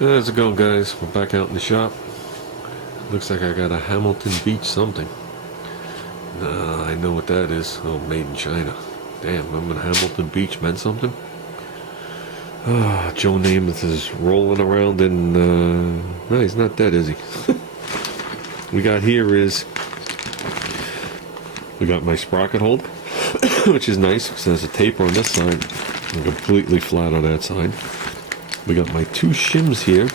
How's it going, guys? We're back out in the shop. Looks like I got a Hamilton Beach something. I know what that is. Oh, made in China. Damn, remember Hamilton Beach meant something? Joe Namath is rolling around in... no, he's not dead, is he? We got here is... We got my sprocket hold, which is nice because there's a taper on this side and completely flat on that side. We got my two shims here,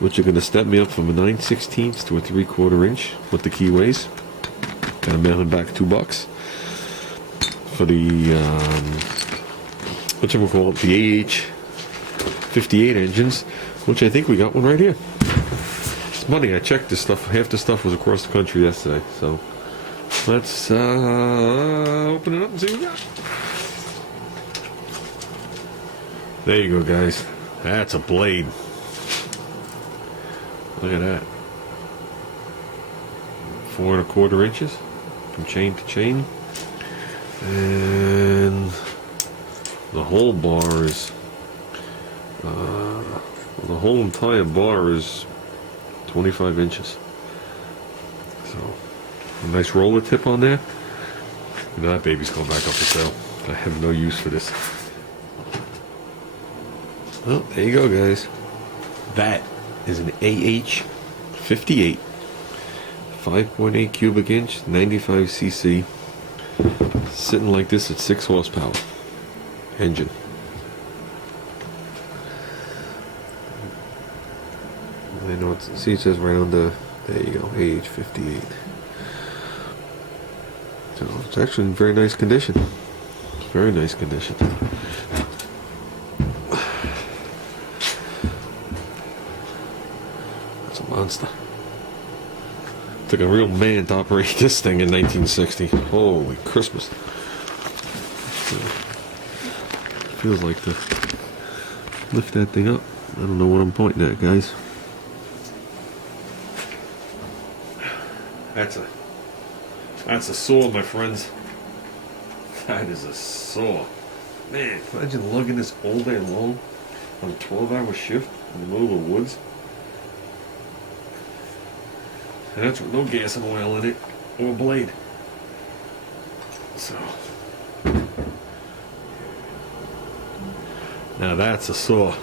which are going to step me up from a 9/16 to a 3/4 inch with the keyways. Gotta mail him back $2 for the whatchamacallit, the AH-58 engines, which I think we got one right here. It's funny, I checked this stuff. Half the stuff was across the country yesterday, so let's open it up and see what we got. There you go, guys. That's a blade. Look at that. 4 1/4 inches from chain to chain. And the whole bar is, the whole entire bar is 25 inches. So, a nice roller tip on there. You know, that baby's going back up for sale. I have no use for this. Well, there you go, guys. That is an AH-58, 5.8 cubic inch, 95 cc, sitting like this at 6 horsepower engine. I know it's, see, it says round there you go, AH-58. So it's actually in very nice condition. Very nice condition. Monster. Took a real man to operate this thing in 1960. Holy Christmas. Feels like to lift that thing up. I don't know what I'm pointing at, guys. That's a saw, my friends. That is a saw. Man, imagine lugging this all day long on a 12-hour shift in the middle of the woods. And that's with no gas and oil in it, or blade. So, now that's a saw,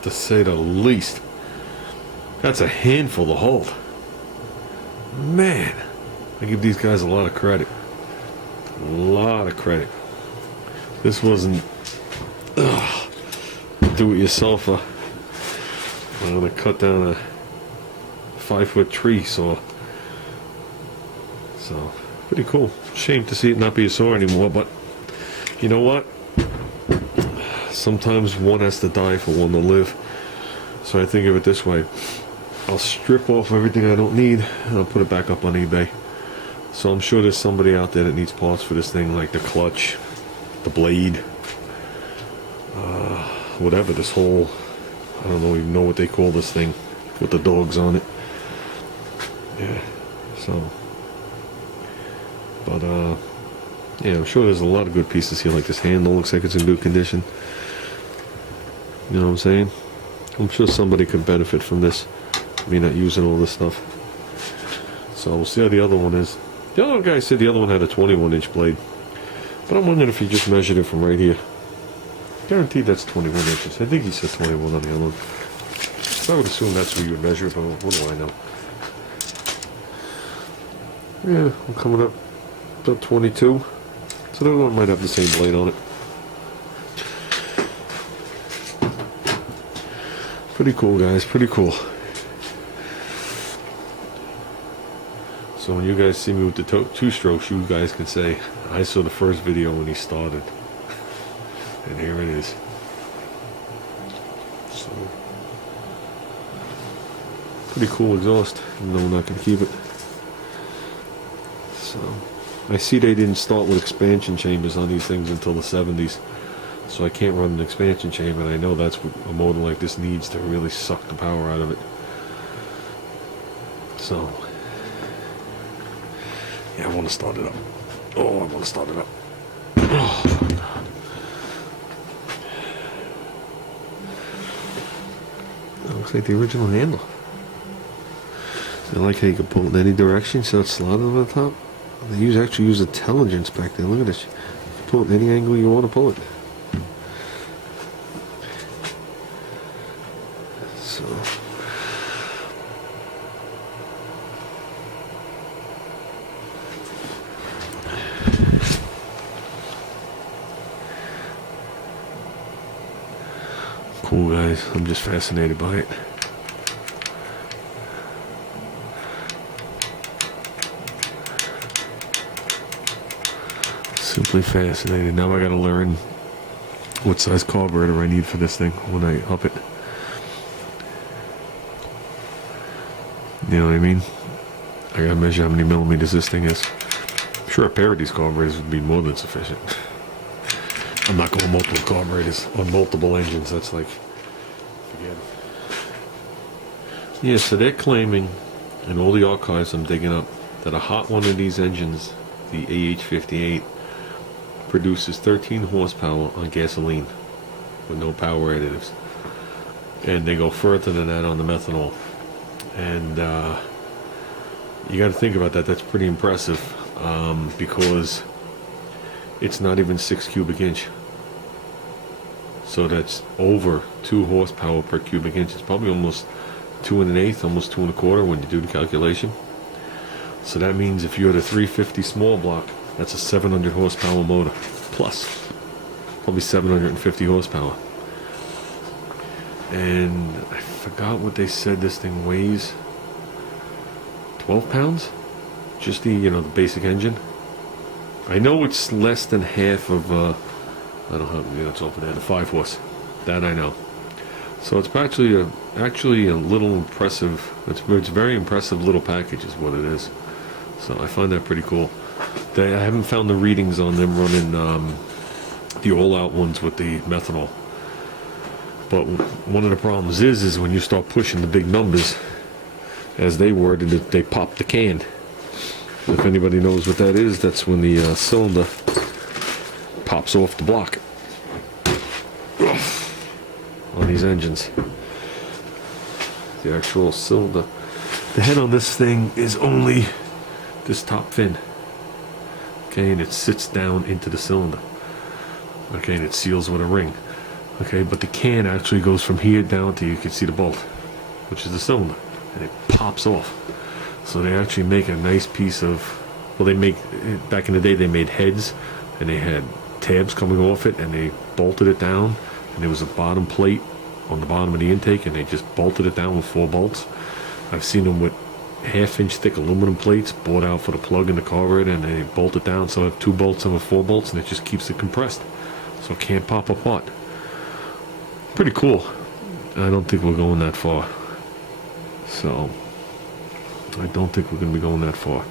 to say the least. That's a handful to hold. Man, I give these guys a lot of credit. A lot of credit. This wasn't do-it-yourself. I'm gonna cut down a 5-foot tree saw. So pretty cool. Shame to see it not be a saw anymore, but you know what? Sometimes one has to die for one to live. So I think of it this way. I'll strip off everything I don't need and I'll put it back up on eBay. So I'm sure there's somebody out there that needs parts for this thing, like the clutch, the blade, whatever, this whole, I don't even know what they call this thing with the dogs on it. Yeah, so, but yeah, I'm sure there's a lot of good pieces here. Like this handle looks like it's in good condition. You know what I'm saying? I'm sure somebody could benefit from this, me not using all this stuff. So we'll see how the other one is. The other guy said the other one had a 21-inch blade, but I'm wondering if he just measured it from right here. Guaranteed that's 21 inches. I think he said 21 on the other one. So I would assume that's where you would measure it, but what do I know? Yeah, I'm coming up about 22. So the other one might have the same blade on it. Pretty cool, guys. Pretty cool. So when you guys see me with the two-strokes, you guys can say, I saw the first video when he started. And here it is. So, pretty cool exhaust, even though I'm not going to keep it. So, I see they didn't start with expansion chambers on these things until the 70s. So I can't run an expansion chamber, and I know that's what a motor like this needs to really suck the power out of it. So, yeah, I want to start it up. Oh, I want to start it up. Oh, God. Looks like the original handle. I like how you can pull it in any direction, so it's slotted on the top. They actually use intelligence back then. Look at this. You can pull it in any angle you want to pull it. So. Cool, guys. I'm just fascinated by it. Simply fascinated. Now I gotta learn what size carburetor I need for this thing when I up it. You know what I mean? I gotta measure how many millimeters this thing is. I'm sure a pair of these carburetors would be more than sufficient. I'm not going multiple carburetors on multiple engines. That's like, forget it. Yeah, so they're claiming in all the archives I'm digging up that a hot one of these engines, the AH-58, produces 13 horsepower on gasoline with no power additives. And they go further than that on the methanol. And you got to think about that. That's pretty impressive because it's not even 6 cubic inch. So that's over 2 horsepower per cubic inch. It's probably almost 2 1/8, almost 2 1/4 when you do the calculation. So that means if you had a 350 small block, that's a 700 horsepower motor plus probably 750 horsepower. And I forgot what they said this thing weighs. 12 pounds? Just the, the basic engine. I know it's less than half of I don't have, it's over there, the 5 horse. That I know. So it's actually a little impressive. It's a very impressive little package is what it is. So I find that pretty cool. I haven't found the readings on them running the all-out ones with the methanol. But one of the problems is when you start pushing the big numbers, as they worded it, they pop the can. If anybody knows what that is, that's when the cylinder pops off the block on these engines. The actual cylinder. The head on this thing is only this top fin. Okay, and it sits down into the cylinder. Okay, and it seals with a ring. Okay, but the can actually goes from here down to, you can see the bolt, which is the cylinder, and it pops off. So they actually make a nice piece of, well, they make, back in the day they made heads, and they had tabs coming off it, and they bolted it down, and there was a bottom plate on the bottom of the intake, and they just bolted it down with 4 bolts. I've seen them with 1/2 inch thick aluminum plates bought out for the plug in the carburetor, and they bolt it down, so I have 2 bolts and 4 bolts, and it just keeps it compressed, so it can't pop apart. Pretty cool. I don't think we're going that far. So I don't think we're going to be going that far.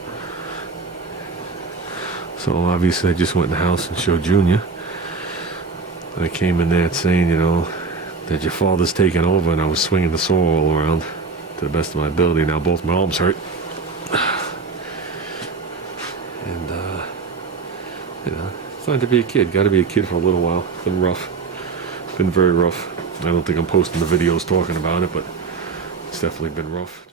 So obviously I just went in the house and showed Junior. And I came in there saying, that your father's taking over, and I was swinging the saw all around to the best of my ability. Now both my arms hurt. And, it's time to be a kid. Got to be a kid for a little while. Been rough. Been very rough. I don't think I'm posting the videos talking about it, but it's definitely been rough.